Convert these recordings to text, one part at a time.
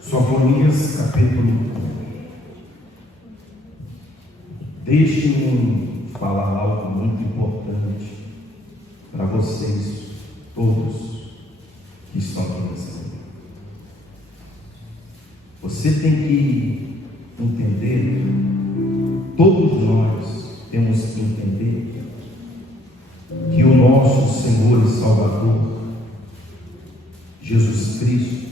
Sofonias capítulo 1. Deixe-me falar algo muito importante para vocês todos que estão aqui nessa manhã. Você tem que entender, todos nós temos que entender que o nosso Senhor e Salvador Jesus Cristo,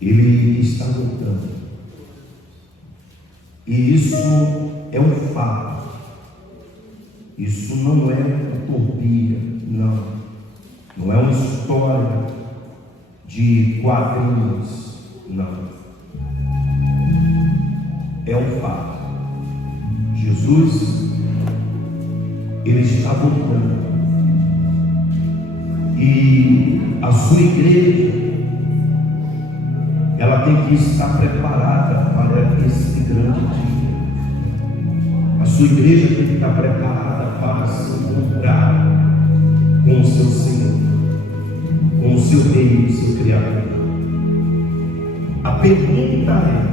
Ele está voltando. E isso é um fato. Isso não é utopia, não. Não é uma história de quadrinhos, não. É um fato. Jesus, Ele está voltando. E a sua igreja, ela tem que estar preparada para esse grande dia. A sua igreja tem que estar preparada para se encontrar com o seu Senhor, com o seu Rei, o seu Criador. A pergunta é: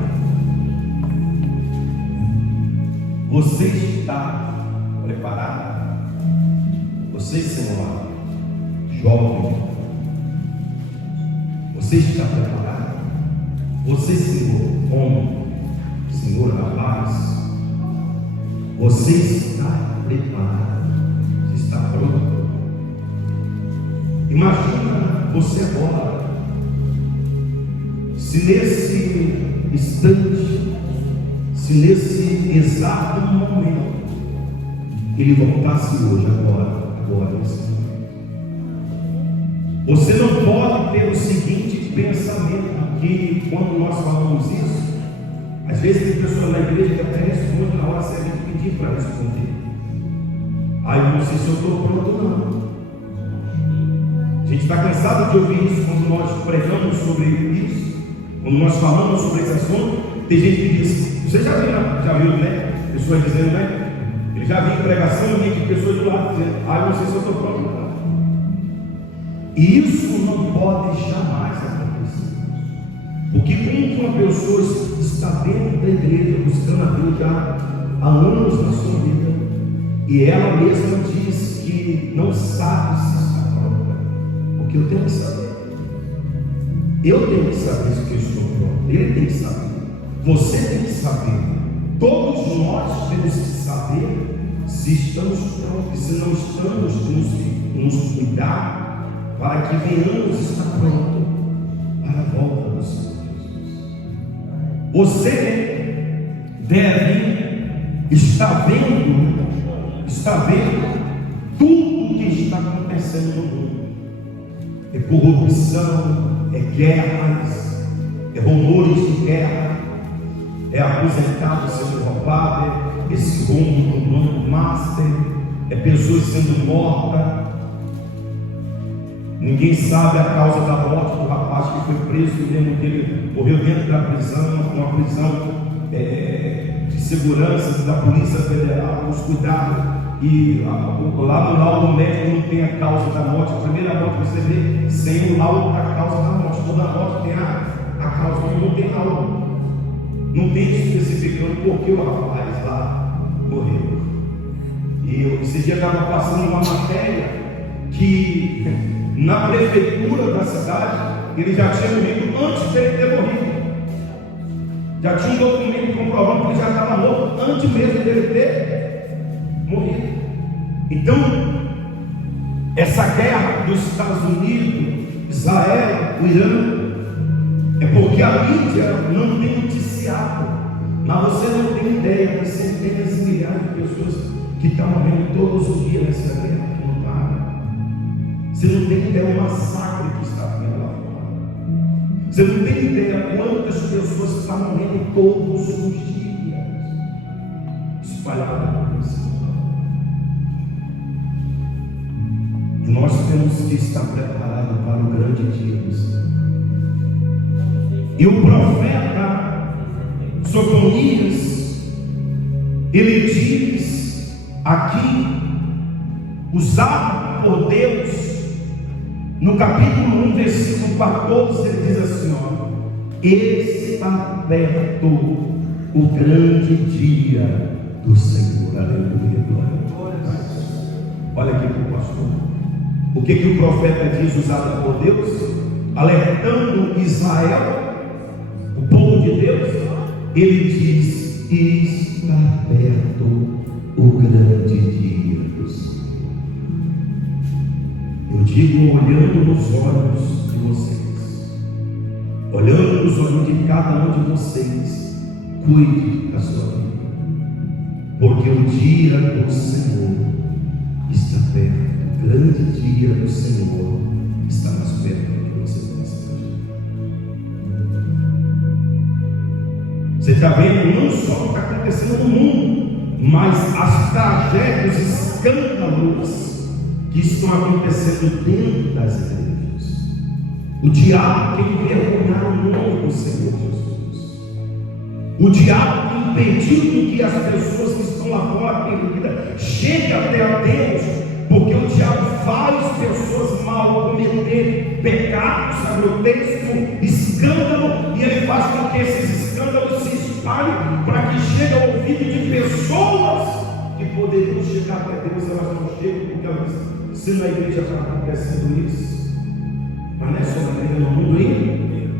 você está preparado? Você, Senhor, jovem, você está preparado? Você, Senhor, homem, Senhor, rapaz, você está preparado? Você está pronto? Imagina você agora, se nesse instante, se nesse exato momento, Ele voltasse hoje, agora, nesse momento. Você não pode ter o seguinte pensamento, que quando nós falamos isso, às vezes tem pessoas na igreja que até respondem na hora certa de pedir para responder. Eu não sei se eu estou pronto, não. A gente está cansado de ouvir isso quando nós pregamos sobre isso, quando nós falamos sobre esse assunto. Tem gente que diz, você já viu, né? Pessoas dizendo, né? Ele já viu pregação de pessoas do lado dizendo, eu não sei se eu estou pronto, não. E isso não pode jamais acontecer. Porque quando uma pessoa está dentro da igreja, buscando a Deus já há anos na sua vida, e ela mesma diz que não sabe se está pronta, porque eu tenho que saber. Eu tenho que saber se eu estou pronto. Ele tem que saber. Você tem que saber. Todos nós temos que saber se estamos prontos. E se não estamos, nos cuidar para que venhamos estar prontos para a volta do Senhor Jesus. Você deve estar vendo tudo o que está acontecendo no mundo. É corrupção, é guerras, é rumores de guerra, é aposentado sendo roubado, é esse rombo do banco master, é pessoas sendo mortas. Ninguém sabe a causa da morte do rapaz que foi preso, mesmo que ele morreu dentro da prisão, uma prisão de segurança da Polícia Federal, nos cuidados. E lá no laudo médico não tem a causa da morte. A primeira morte que você vê sem o laudo da causa da morte. Toda morte tem a causa, mas não tem laudo. Não tem especificando por que o rapaz lá morreu. E esse dia estava passando uma matéria que na prefeitura da cidade ele já tinha morrido antes dele ter morrido. Já tinha um documento comprovando que ele já estava morto antes mesmo dele ter morrido. Então, essa guerra dos Estados Unidos, Israel, o Irã, é porque a mídia não tem noticiado. Mas você não tem ideia das centenas de milhares de pessoas que estão morrendo todos os dias nessa guerra que não para. Você não tem ideia do massacre que está havendo lá fora. Você não tem ideia quantas pessoas estão morrendo todos os dias, espalhadas por esse mundo. E nós temos que estar preparados para o grande dia do Senhor. E o profeta Sofonias, ele diz aqui, usado por Deus, no capítulo 1, versículo 14, ele diz assim: está perto o grande dia do Senhor. Aleluia, glória a Deus. Olha aqui para o pastor. O que o profeta diz, usado por Deus, alertando Israel, o povo de Deus. Ele diz: está perto o grande dia do Senhor. Eu digo, olhando nos olhos de vocês, olhando nos olhos de cada um de vocês, cuide da sua vida, porque o dia do Senhor está perto. O grande dia do Senhor está mais perto do que você pensa. Você está vendo não só o que está acontecendo no mundo, mas as tragédias, os escândalos que estão acontecendo dentro das igrejas. O diabo quer envergonhar o nome do Senhor Jesus. O diabo tem impedido que as pessoas que estão lá fora perdidas cheguem até a Deus, porque o diabo faz pessoas mal cometer pecados, sabe o texto, escândalo, e ele faz com que esses escândalos se espalhem para que chegue ao ouvido de pessoas que poderiam chegar até Deus, elas não chegam, porque elas, se na igreja está acontecendo isso, mas não é só na igreja, no mundo inteiro.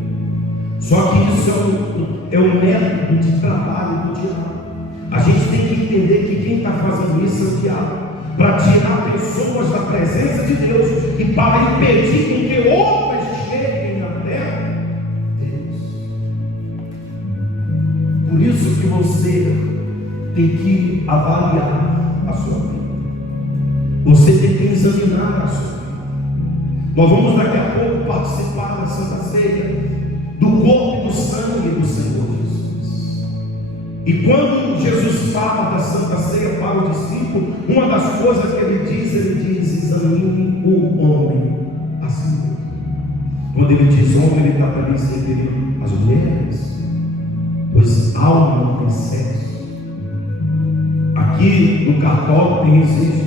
Só que isso é o método de trabalho do diabo. A gente tem que entender que quem está fazendo isso é o diabo, para tirar pessoas da presença de Deus e para impedir com que outras cheguem até Deus. Por isso que você tem que avaliar a sua vida. Você tem que examinar a sua vida. Nós vamos daqui a pouco participar da Santa Ceia, do corpo e do sangue do Senhor Jesus. E quando Jesus fala da Santa Ceia para o discípulo, uma das coisas que ele diz, examine o homem a si mesmo. Quando ele diz homem, ele está para se referir às mulheres, pois alma não tem sexo. Aqui no católico tem registro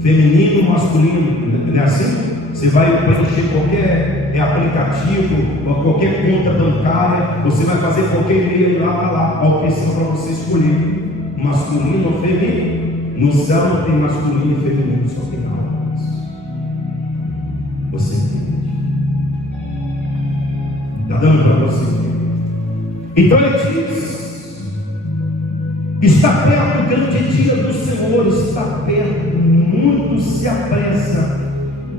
feminino e masculino, não é assim? Você vai preencher qualquer aplicativo, ou qualquer conta bancária, você vai fazer qualquer e-mail lá, a opção para você escolher masculino ou feminino. No céu não tem masculino e feminino, só tem almas. Você entende? Está dando para você entender? Então ele diz: está perto o grande dia do Senhor, está perto, muito se apressa.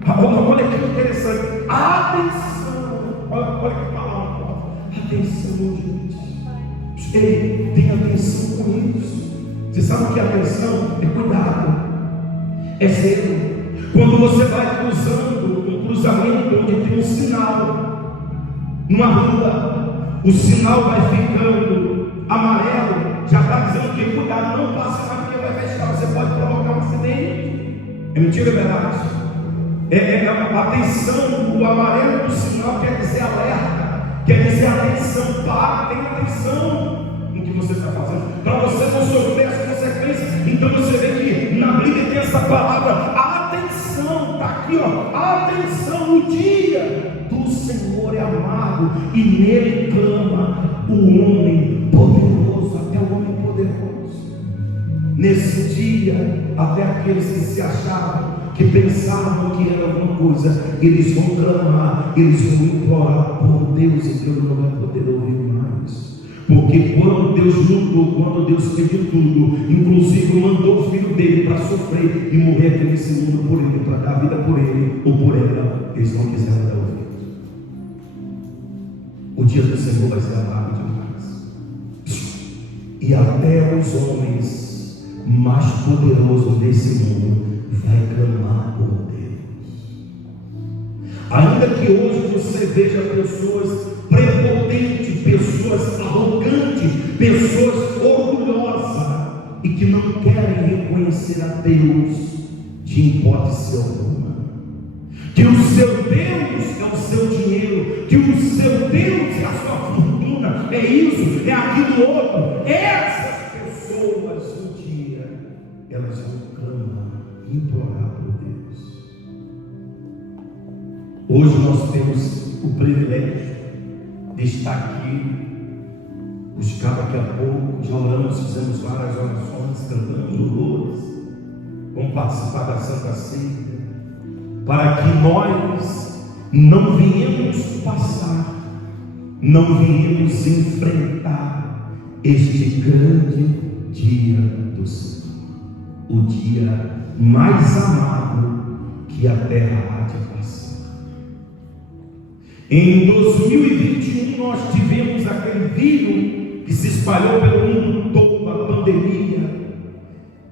Olha que interessante, atenção, olha que palavra, atenção, gente. Ei, tem atenção com isso. Você sabe o que é atenção? É cuidado, é zelo. Quando você vai cruzando um cruzamento onde tem um sinal, numa rua, o sinal vai ficando amarelo, já está dizendo que cuidado, não passe mais, porque vai fechar, você pode provocar um acidente. É mentira, é verdade? Atenção, o amarelo do sinal quer dizer alerta, quer dizer atenção, para, tenha atenção no que você está fazendo, para você não sofrer as consequências. Então você vê que na Bíblia tem essa palavra, atenção, está aqui, ó, atenção, o dia do Senhor é amado, e nele clama o homem poderoso, até o homem poderoso. Nesse dia, até aqueles que se achavam, que pensavam que era alguma coisa, eles vão clamar, eles vão implorar por Deus, e Deus não vai poder ouvir mais. Porque quando Deus lutou, quando Deus pediu tudo, inclusive mandou o filho dele para sofrer e morrer aqui nesse mundo por ele, para dar vida por ele ou por ela, eles não quiseram dar ouvido. O dia do Senhor vai ser amado demais, e até os homens mais poderosos desse mundo vai clamar por Deus. Ainda que hoje você veja pessoas prepotentes, pessoas arrogantes, pessoas orgulhosas e que não querem reconhecer a Deus de hipótese alguma, que o seu Deus é o seu dinheiro, que o seu Deus é a sua fortuna, é isso, é aquilo outro. Essas pessoas um dia elas vão clamar, implorar por Deus. Hoje nós temos o privilégio está aqui, buscar daqui a pouco, já oramos, fizemos várias orações, cantamos louvores, vamos participar da Santa Ceia, para que nós não venhamos passar, não venhamos enfrentar este grande dia do Senhor, o dia mais amado que a terra há de passar. Em 2021 nós tivemos aquele vírus que se espalhou pelo mundo todo, a pandemia,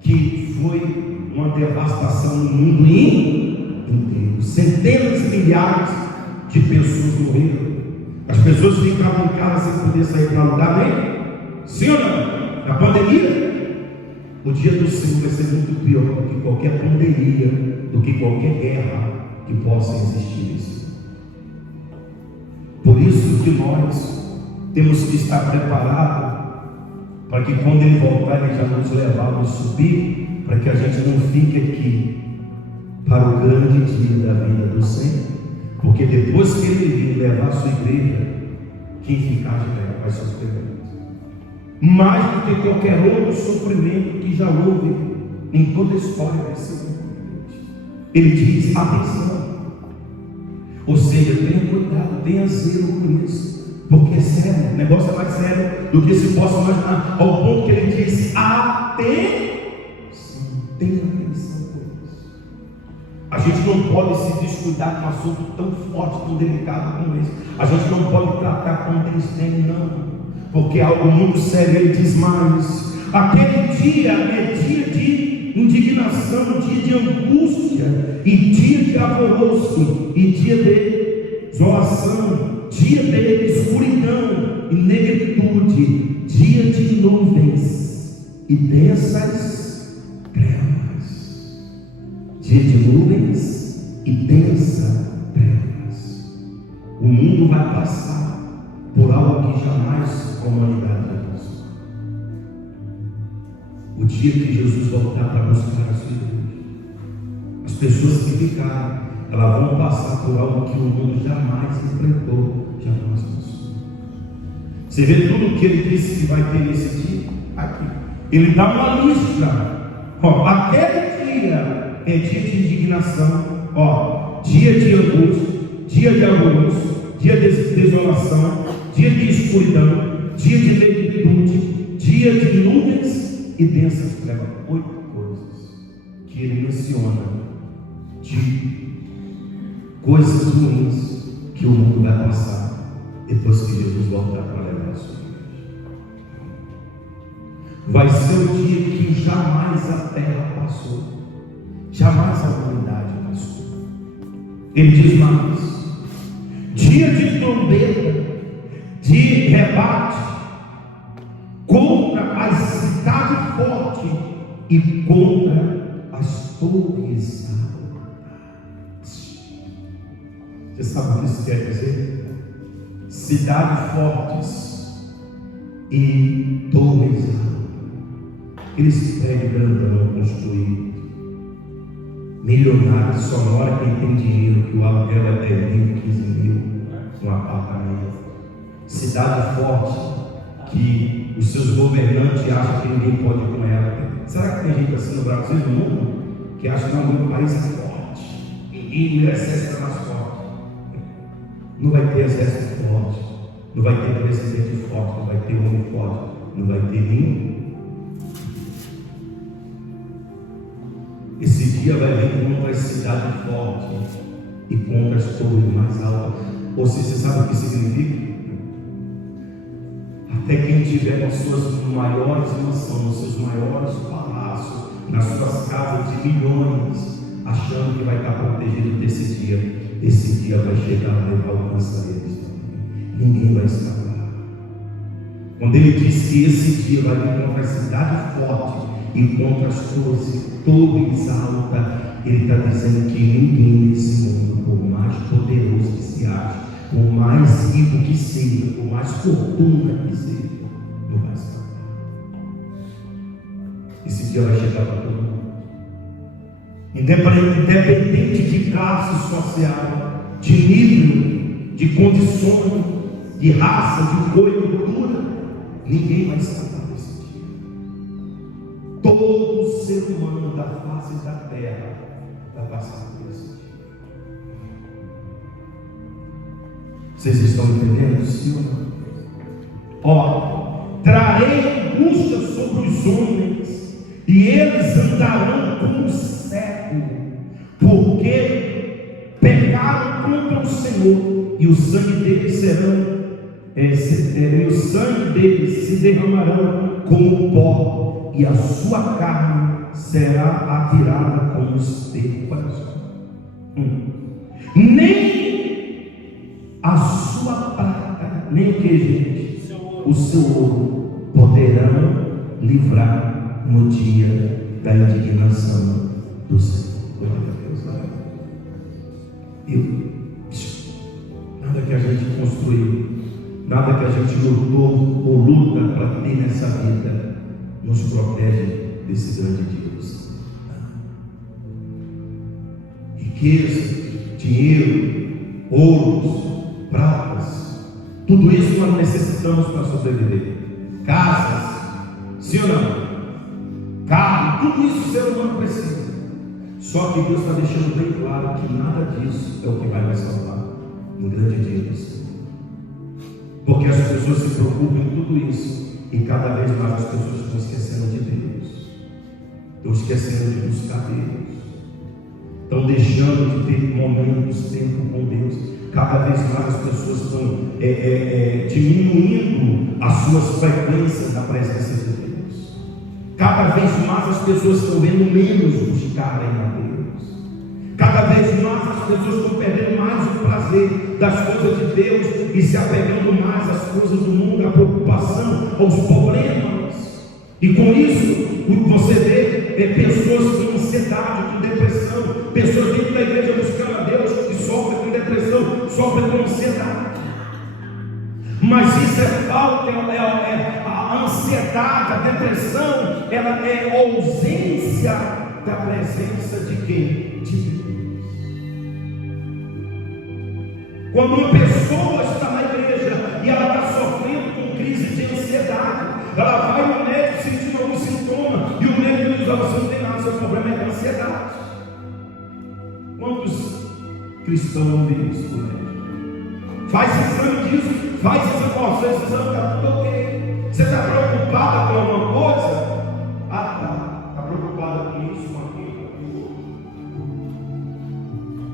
que foi uma devastação no mundo inteiro. Centenas de milhares de pessoas morreram. As pessoas ficavam em casa sem poder sair para lugar nenhum. Sim ou não? Na pandemia, o dia do Senhor vai ser muito pior do que qualquer pandemia, do que qualquer guerra que possa existir. Por isso que nós temos que estar preparados para que quando Ele voltar, Ele já nos levar, nos subir, para que a gente não fique aqui para o grande dia da vida do Senhor. Porque depois que Ele vir levar a sua igreja, quem ficar de pé vai sofrer muito. Mais do que qualquer outro sofrimento que já houve em toda a história desse mundo. Ele diz: atenção. Ou seja, tenha cuidado, tenha zelo com isso, porque é sério, o negócio é mais sério do que se possa imaginar, ao ponto que Ele diz: atenção, tenha atenção com isso. A gente não pode se descuidar de um assunto tão forte, tão delicado como esse. A gente não pode tratar como desdém, não, porque é algo muito sério. Ele diz mais: aquele dia é dia de indignação, dia de angústia, e dia de alvoroço, e dia de desolação, dia de escuridão e negritude, dia de nuvens e densas trevas. Dia de nuvens e densas trevas. O mundo vai passar por algo que jamais a humanidade vai passar. O dia que Jesus voltar para buscar a sua igreja, as pessoas que ficaram, elas vão passar por algo que o mundo jamais enfrentou, jamais passou. Você vê tudo o que Ele disse que vai ter nesse dia? Aqui. Ele dá uma lista. Aquele dia é dia de indignação, dia de angústia, dia de alvoroço, dia de desolação, dia de escuridão, dia de negritude, dia de nuvens e densas trevas. 8 coisas que Ele menciona de coisas ruins que o mundo vai passar depois que Jesus voltar para levar a sua igreja. Vai ser o dia que jamais a terra passou, jamais a humanidade passou. Ele diz mais: dia de trombeta, de rebate contra a cidade forte e contra as torres armadas. Você sabe o que isso quer dizer? Cidades fortes e torres armadas. Aqueles prédios grandão construídos, milionários, só mora quem tem dinheiro, que o aluguel é 10 mil, 15 mil, um apartamento. Cidade forte, que os seus governantes acham que ninguém pode ir com ela. Será que tem gente assim no Brasil, no mundo, que acha que o país é forte, e o exército é mais forte? Não vai ter exército forte, não vai ter presidente forte, não vai ter homem forte, não vai ter nenhum. Esse dia vai vir contra as cidades fortes e contra as torres mais altas. Ou seja, você sabe o que significa? Até quem tiver nas suas maiores mansões, nos seus maiores palácios, nas suas casas de milhões, achando que vai estar protegido desse dia, esse dia vai chegar e vai alcançar eles também. Ninguém vai escapar. Quando Ele diz que esse dia vai vir contra a cidade forte e contra as torres altas, Ele está dizendo que ninguém nesse mundo, por mais poderoso que se ache, por mais rico que seja, por mais fortuna que seja, não vai escapar. Esse dia vai chegar para todo mundo, independente de classe social, de nível, de condições. de raça, de cor e cultura, ninguém vai escapar desse dia. Todo ser humano da face da terra vai passar por esse dia. Vocês estão entendendo, Senhor? Ó, trarei angústia sobre os homens, e eles andarão como cego, porque pecaram contra o Senhor, e o sangue deles se derramarão como pó, e a sua carne será atirada como esterco. Nem a sua prata, nem o que, gente? O seu ouro poderão livrar no dia da indignação do Senhor. Nada que a gente construiu, nada que a gente lutou ou luta para ter nessa vida nos protege desse grande Deus. Riqueza, dinheiro, ouros, pratas, tudo isso nós necessitamos para sobreviver. Casas, sim ou não? Carro, tudo isso o ser humano precisa. Só que Deus está deixando bem claro que nada disso é o que vai nos salvar no grande dia do Senhor. Porque as pessoas se preocupam em tudo isso, e cada vez mais as pessoas estão esquecendo de Deus, estão esquecendo de buscar Deus, estão deixando de ter momentos, tempo com Deus. Cada vez mais as pessoas estão diminuindo as suas frequências da presença de Deus. Cada vez mais as pessoas estão vendo menos buscarem a Deus. Cada vez mais as pessoas estão perdendo mais o prazer das coisas de Deus e se apegando mais às coisas do mundo, à preocupação, aos problemas. E com isso, você vê pessoas com ansiedade, com depressão, pessoas dentro da igreja buscando a Deus que sofrem com depressão, sofrem com ansiedade. Mas isso é falta, a ansiedade, a depressão, ela é ausência da presença de quem? De Deus. Quando uma pessoa está na igreja e ela está sofrendo com crise de ansiedade, ela vai no médico sentindo algum sintoma, e o médico diz: você não tem nada, seu problema é de ansiedade. Quantos cristãos ouvem isso do médico? Faz exame disso, faz esse exame, está tudo ok. Você está preocupada com alguma coisa? Está preocupada com isso, com aquilo,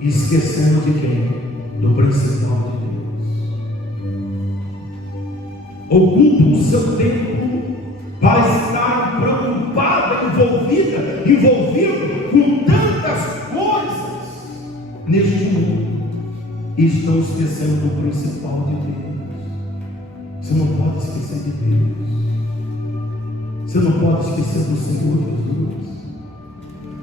esquecendo de quem? Do principal de Deus. Ocupa o seu tempo para estar preocupada, envolvido com tantas coisas neste mundo, e estão esquecendo do principal de Deus. Você não pode esquecer de Deus. Você não pode esquecer do Senhor Jesus.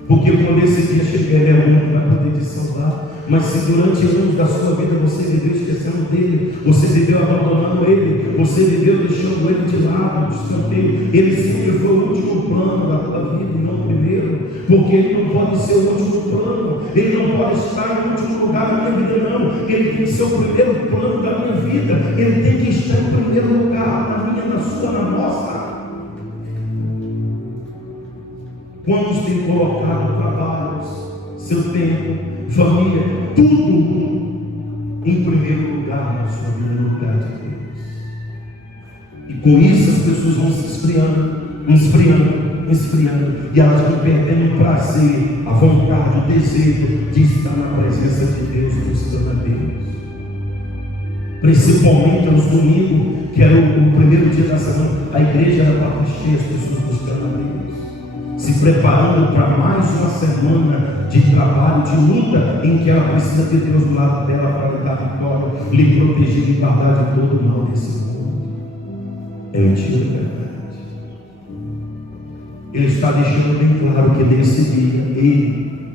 Porque quando esse dia chegar, Ele é o único que vai poder te salvar. Mas se durante anos da sua vida você viveu esquecendo dele, você viveu abandonando ele, você viveu deixando ele de lado, de escanteio, ele sempre foi o último plano da tua vida e não o primeiro. Porque ele não pode ser o último plano, ele não pode estar em último lugar da minha vida, não. Ele tem que ser o primeiro plano da minha vida, ele tem que estar em primeiro lugar, na minha, na sua, na nossa. Quantos têm colocado trabalhos, seu tempo, família, tudo em primeiro lugar na sua vida, no lugar de Deus? E com isso as pessoas vão se esfriando, e elas vão perdendo o prazer, a vontade, o desejo de estar na presença de Deus, buscando a Deus. Principalmente aos domingos, que era o primeiro dia da semana, a igreja era para encher as pessoas buscando a Deus, se preparando para mais uma semana de trabalho, de luta, em que ela precisa ter Deus do lado dela para lhe dar vitória, lhe proteger e guardar de todo o mal desse mundo. É mentira, é verdade. Ele está deixando bem claro que nesse dia, Ele,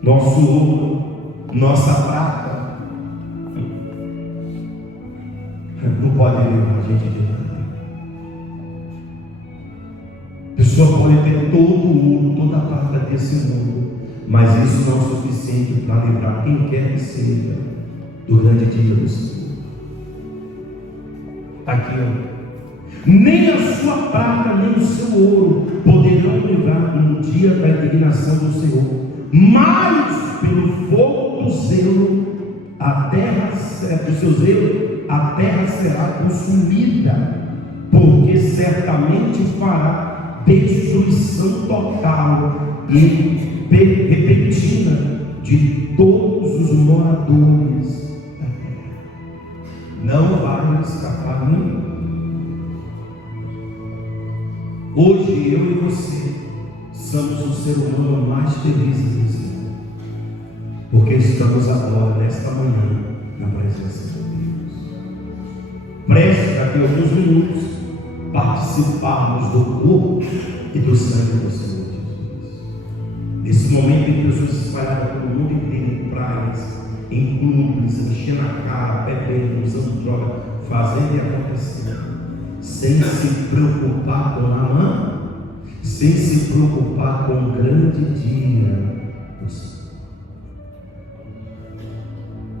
nosso ouro, nossa prata, não pode levar a gente de nada. A pessoa pode ter todo o ouro, toda a prata desse mundo, mas isso não é suficiente para livrar quem quer que seja do grande dia do Senhor. Aqui, ó. Nem a sua prata, nem o seu ouro poderão livrar no dia da indignação do Senhor. Mas pelo fogo do zelo, do seu zelo, a terra será consumida, porque certamente fará destruição total e repentina de todos os moradores da terra. Não vai escapar nenhum. Hoje eu e você somos o ser humano mais feliz desse mundo, porque estamos agora, nesta manhã, na presença de Deus. Prestes daqui a alguns minutos participarmos do corpo e do sangue do Senhor Jesus. Nesse momento em que pessoas espalhadas pelo mundo inteiro, em praias, em clubes, enchendo a cara, bebendo, usando droga, fazendo e acontecendo, sem se preocupar com amanhã, sem se preocupar com o grande dia do Senhor.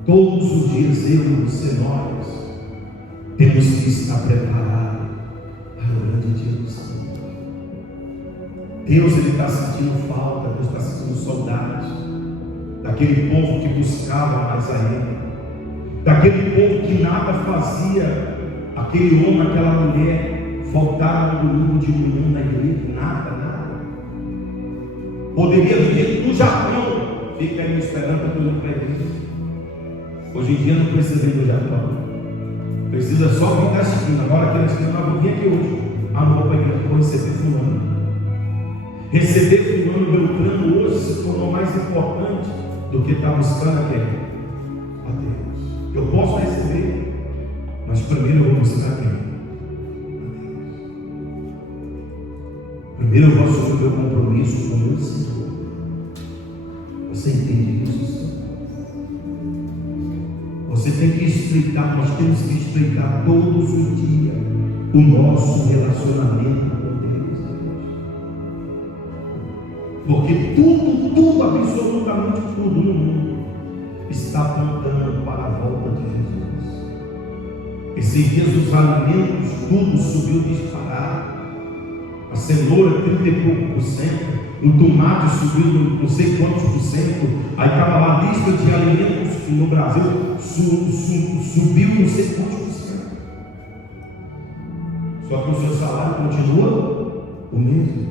Todos os dias eu e você, nós temos que estar preparados para o grande dia do Senhor. Deus, Ele está sentindo falta, Deus está sentindo saudade daquele povo que buscava mais a Ele, daquele povo que nada fazia. Aquele homem, aquela mulher, faltaram no domingo de manhã na igreja, nada. Poderia viver no Japão, fica aí esperando para tudo para a igreja. Hoje em dia não precisa ir no Japão, precisa só vir da esquina. Agora aquela esquina, nós vamos vir aqui hoje, amor para a igreja, vou receber fulano. Receber fulano, Beltrano, hoje se tornou mais importante do que estar buscando a Deus. Eu posso receber, mas primeiro eu vou mostrar quem? A Deus. Primeiro eu vou assumir o meu compromisso com o meu Senhor. Você entende isso? Você tem que estreitar, nós temos que estreitar todos os dias o nosso relacionamento com Deus. Porque tudo, absolutamente tudo no mundo está apontando para a volta de Jesus. Esses dias os alimentos, tudo subiu disparado. A cenoura 30 e pouco por cento, o tomate subiu não sei quantos por cento. Aí estava lá a lista de alimentos que no Brasil subiu não sei quantos por cento. Só que o seu salário continua o mesmo.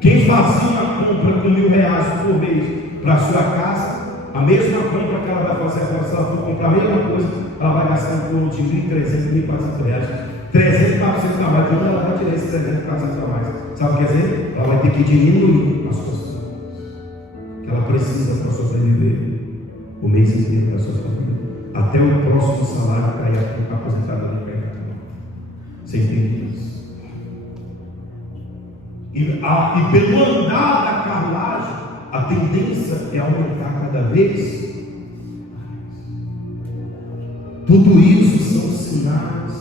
Quem fazia uma compra com R$1.000 por mês para a sua casa, a mesma compra que ela vai fazer agora, se ela for comprar a mesma coisa, ela vai gastar em torno de R$1.300, R$1.400. 300, 400 a mais, então ela vai tirar esses 300, 400 a mais. Sabe o que quer dizer? Ela vai ter que diminuir as suas contas que ela precisa para sobreviver o mês inteiro da sua família, até o próximo salário para ir aposentada de pé. Você entende isso? E pelo andar da carruagem, a tendência é aumentar cada vez mais. Tudo isso são sinais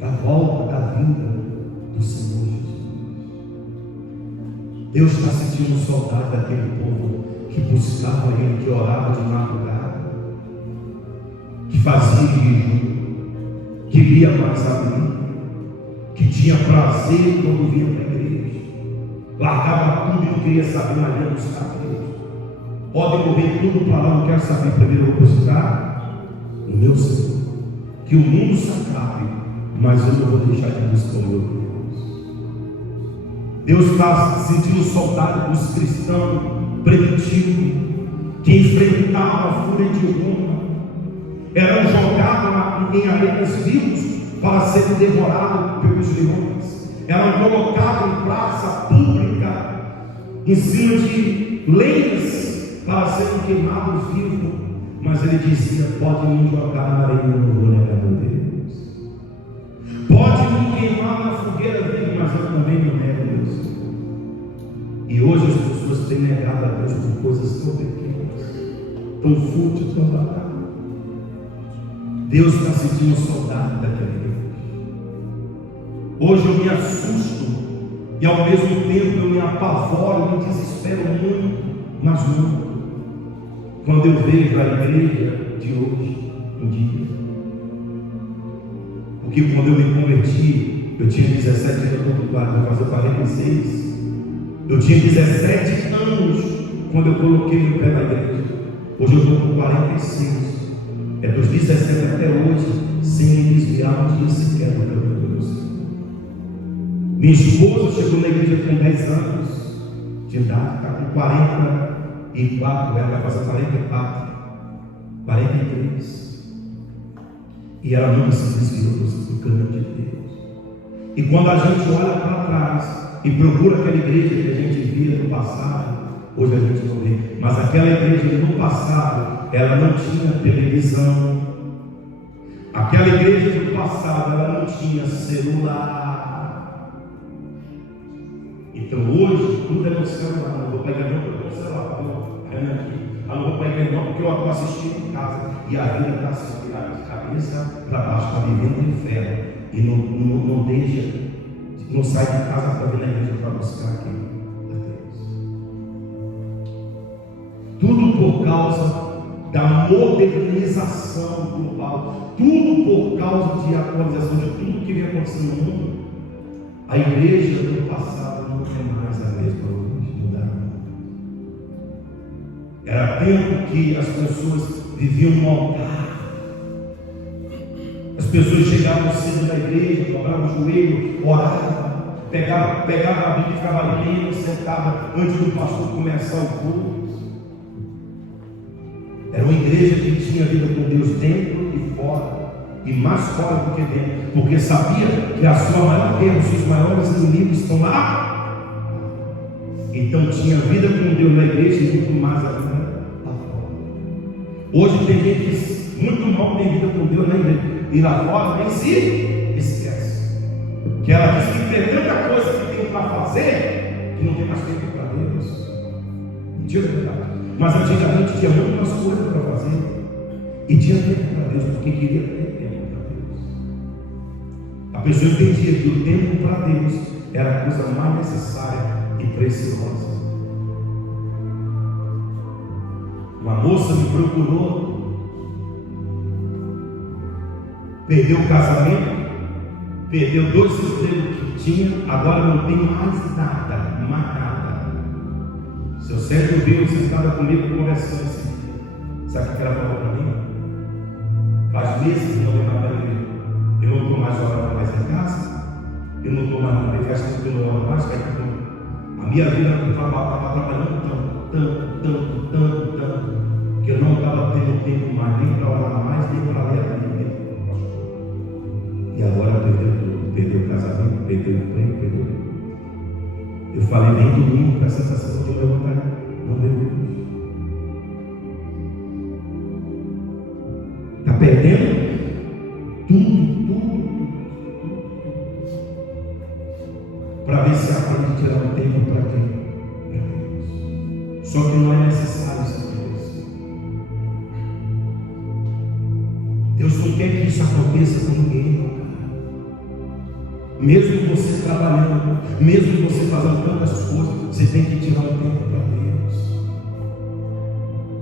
da volta da vida do Senhor Jesus. Deus está sentindo saudade daquele povo que buscava Ele, que orava de madrugada, que fazia jejum, que lia mais a Bíblia, que tinha prazer quando vinha para a igreja, largava tudo e não queria saber mais de buscar a Deus. Pode morrer tudo para lá, não quero saber, primeiro eu vou buscar o meu Senhor. Que o mundo se acabe, mas eu não vou deixar de buscar o meu Deus. Deus está sentindo saudade dos cristãos primitivos que enfrentavam a fúria de Roma, eram jogados em arenas vivos para serem devorados pelos leões, eram colocados em praça pública em cima de lenhas para serem queimados vivos. Mas ele dizia: pode me jogar na areia, eu não vou negar meu Deus. Pode me queimar na fogueira dele, mas eu também não nego Deus. E hoje as pessoas têm negado a Deus por coisas tão pequenas, tão fúteis, tão baratas. Deus está sentindo saudade daquele Deus. Hoje eu me assusto e ao mesmo tempo eu me apavoro, eu me desespero muito, mas muito, quando eu vejo a igreja de hoje em dia. Porque quando eu me converti, eu tinha 17 anos, vou fazer 46. Eu tinha 17 anos quando eu coloquei meu pé na igreja. Hoje eu estou com 46. É dos 17 até hoje, sem me desviar um dia sequer do caminho de Deus. Minha esposa chegou na igreja com 10 anos de idade, está com 44, ela vai fazer 44, 43. E ela nunca se desviou do caminho de Deus. E quando a gente olha para trás e procura aquela igreja que a gente via no passado, hoje a gente não vê, mas aquela igreja no passado, ela não tinha televisão. Aquela igreja do passado, ela não tinha celular. Então hoje, tudo é no celular. Não vou para a igreja, não, porque eu celular. Não vou para a igreja, não, porque eu estou assistindo em casa. E a vida está assim, virada de cabeça para baixo, está vivendo no inferno. E não deixa, não sai de casa para vir na igreja para buscar aquilo. Tudo por causa da modernização global, tudo por causa de atualização de tudo que vem acontecendo no mundo. A igreja do passado não é mais a mesma hoje, mudaram. Era tempo que as pessoas viviam no altar. As pessoas chegavam cedo na igreja, dobravam o joelho, oravam, pegavam a Bíblia e ficavam lendo, sentavam antes do pastor começar o culto. Era uma igreja que tinha vida com Deus dentro e fora, e mais fora do que dentro, porque sabia que a sua maior guerra, os seus maiores inimigos estão lá. Então tinha vida com Deus na igreja e muito mais a vida lá fora. Hoje tem gente que muito mal tem vida com Deus na igreja, e lá fora nem se esquece. Que ela diz que tem tanta coisa que tem para fazer, que não tem mais tempo para Deus. Mentira, verdade. Mas antigamente tinha muito mais coisa para fazer. E tinha tempo para Deus, porque queria ter tempo para Deus. A pessoa entendia que o tempo para Deus era a coisa mais necessária e preciosa. Uma moça me procurou, perdeu o casamento, perdeu 2 empregos que tinha, agora não tem mais nada, mais nada. Seu Sérgio veio sentada comigo conversando assim. Sabe o que ela falou para mim? Faz meses que não vem mais para a igreja. Eu não estou mais orando mais em casa. Eu não estou mais na igreja, porque eu não oro mais. A minha vida estava trabalhando tanto, que eu não estava tendo tempo mais nem para orar mais, nem para ler a Bíblia. E agora perdeu tudo. Perdeu o casamento, perdeu o emprego, perdeu tudo. Eu falei nem domingo para a sensação de eu levantar, não deu luz. Está perdendo tudo. Para ver se aprende a tirar um tempo para quem? Para Deus. Só que não é necessário isso para Deus. Deus não quer que isso aconteça com ninguém, não. Mesmo você trabalhando, mesmo você fazendo tantas coisas, você tem que tirar um tempo para Deus.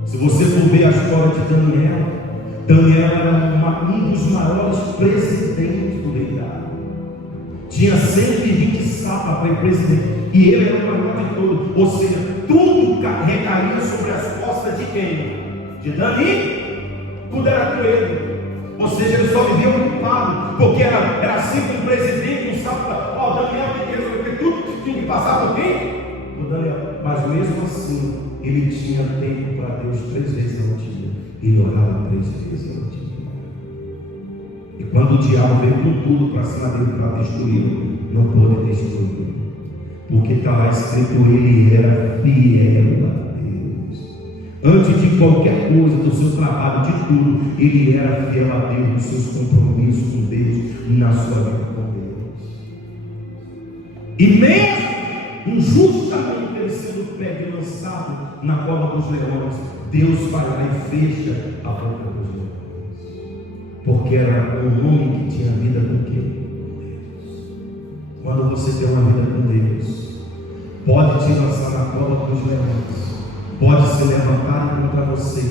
Se você for ver a história de Daniel era um dos maiores presidentes do reinado. Tinha 120 sátrapas para presidente, e ele era o maior de todos. Ou seja, tudo recaía sobre as costas de quem? De Daniel. Tudo era com ele. Ou seja, ele só vivia ocupado, porque era sempre um presidente, um sábado. Daniel tem que resolver tudo que tinha que passar por quem? Por Daniel. Mas mesmo assim, ele tinha tempo para Deus 3 vezes ao dia. Ele orava 3 vezes ao dia. E quando o diabo veio com tudo para cima dele para destruí-lo, não pôde destruí-lo, porque está lá escrito: ele era fiel a Deus. Antes de qualquer coisa, do seu trabalho, de tudo, ele era fiel a Deus, nos seus compromissos com Deus, na sua vida com Deus. E mesmo injustamente ele sendo pego e lançado na cova dos leões, Deus vai lá e fecha a boca dos leões, porque era um homem que tinha vida com quem? Quando você tem uma vida com Deus, pode te lançar na cova dos leões, pode se levantar contra você,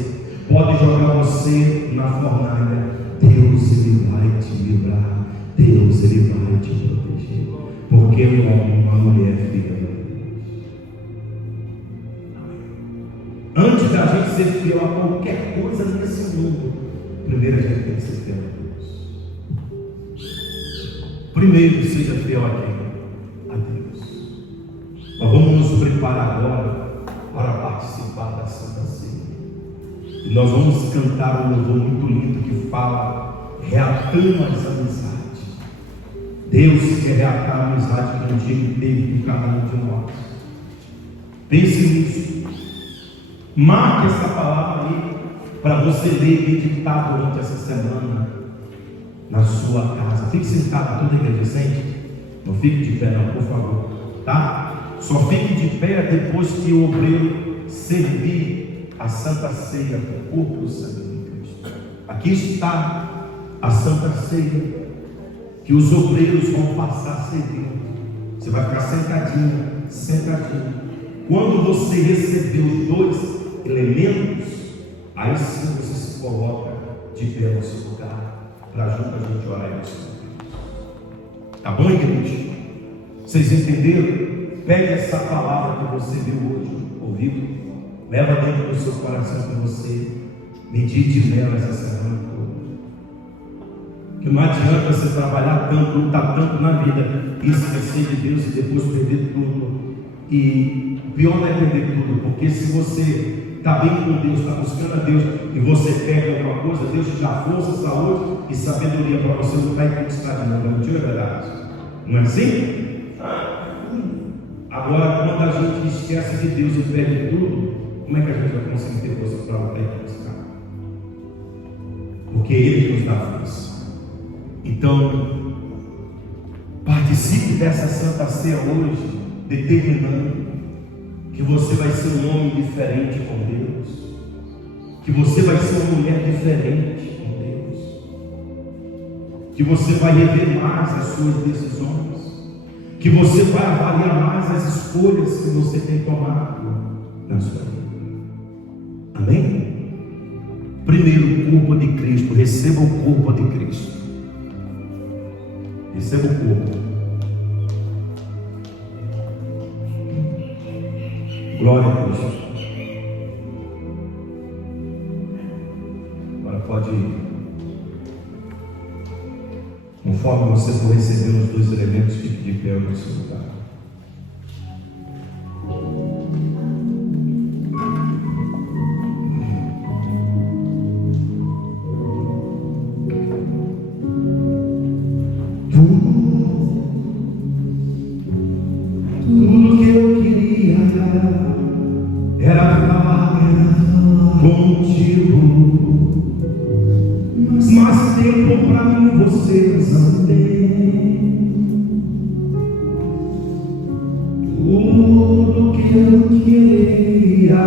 pode jogar você na fornalha, Deus ele vai te livrar, Deus Ele vai te proteger, porque é uma mulher fiel a Deus. Antes da gente ser fiel a qualquer coisa nesse mundo, primeiro a gente tem que ser fiel a Deus. Primeiro, seja fiel a quem? A Deus. Nós vamos nos preparar agora para participar da Santa Ceia. E nós vamos cantar um louvor muito lindo que fala: reatando as amizades. Deus quer reatar a amizade que um dia Ele teve com cada um de nós. Pense nisso. Marque essa palavra aí para você ler e meditar durante essa semana na sua casa. Fique sentado, toda a igreja sente. Não fique de pé não, por favor, tá? Só fique de pé depois que o obreiro servir a Santa Ceia com o corpo e o sangue de Cristo. Aqui está a Santa Ceia que os obreiros vão passar servindo. Você vai ficar sentadinho, sentadinho. Quando você receber os dois elementos, aí sim você se coloca de pé no seu lugar, para junto a gente orar em nosso Deus. Tá bom, igreja? Vocês entenderam? Pegue essa palavra que você viu hoje, ouviu, leva dentro do seu coração para você medite nela essa semana toda. Que não adianta você trabalhar tanto, lutar tanto na vida e esquecer de Deus e depois perder tudo. E o pior não é perder tudo, porque se você está bem com Deus, está buscando a Deus e você perde alguma coisa, Deus te dá força, saúde e sabedoria para você lutar e conquistar de novo. Não é verdade? Não é assim? Agora, quando a gente esquece de Deus e perde tudo, como é que a gente vai conseguir ter força para lutar e conquistar? Porque Ele nos dá força. Então, participe dessa Santa Ceia hoje, determinando que você vai ser um homem diferente com Deus, que você vai ser uma mulher diferente com Deus, que você vai rever mais as suas decisões, que você vai avaliar mais as escolhas que você tem tomado na sua vida. Amém? Primeiro, o corpo de Cristo. Receba o corpo de Cristo. Receba o corpo. Glória a Deus. Agora pode ir. Conforme você for recebendo os dois elementos, fique de pé no seu lugar. Tudo que eu queria era falar contigo, mas tempo para mim você não tem. Tudo que eu queria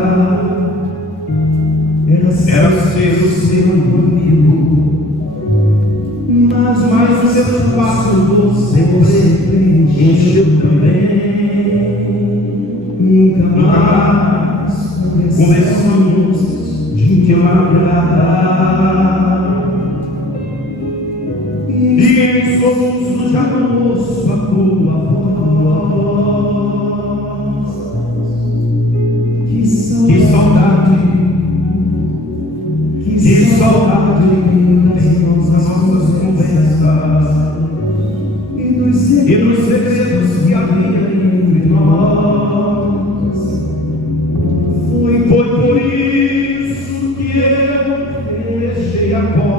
era ser o seu amigo, mas o seu espaço você encheu também. Nunca mais conversamos de te agradar, e em soluços já não ouço a tua voz. Que saudade das nossas conversas e dos segredos que havia entre nós. Foi por isso que eu deixei a porta.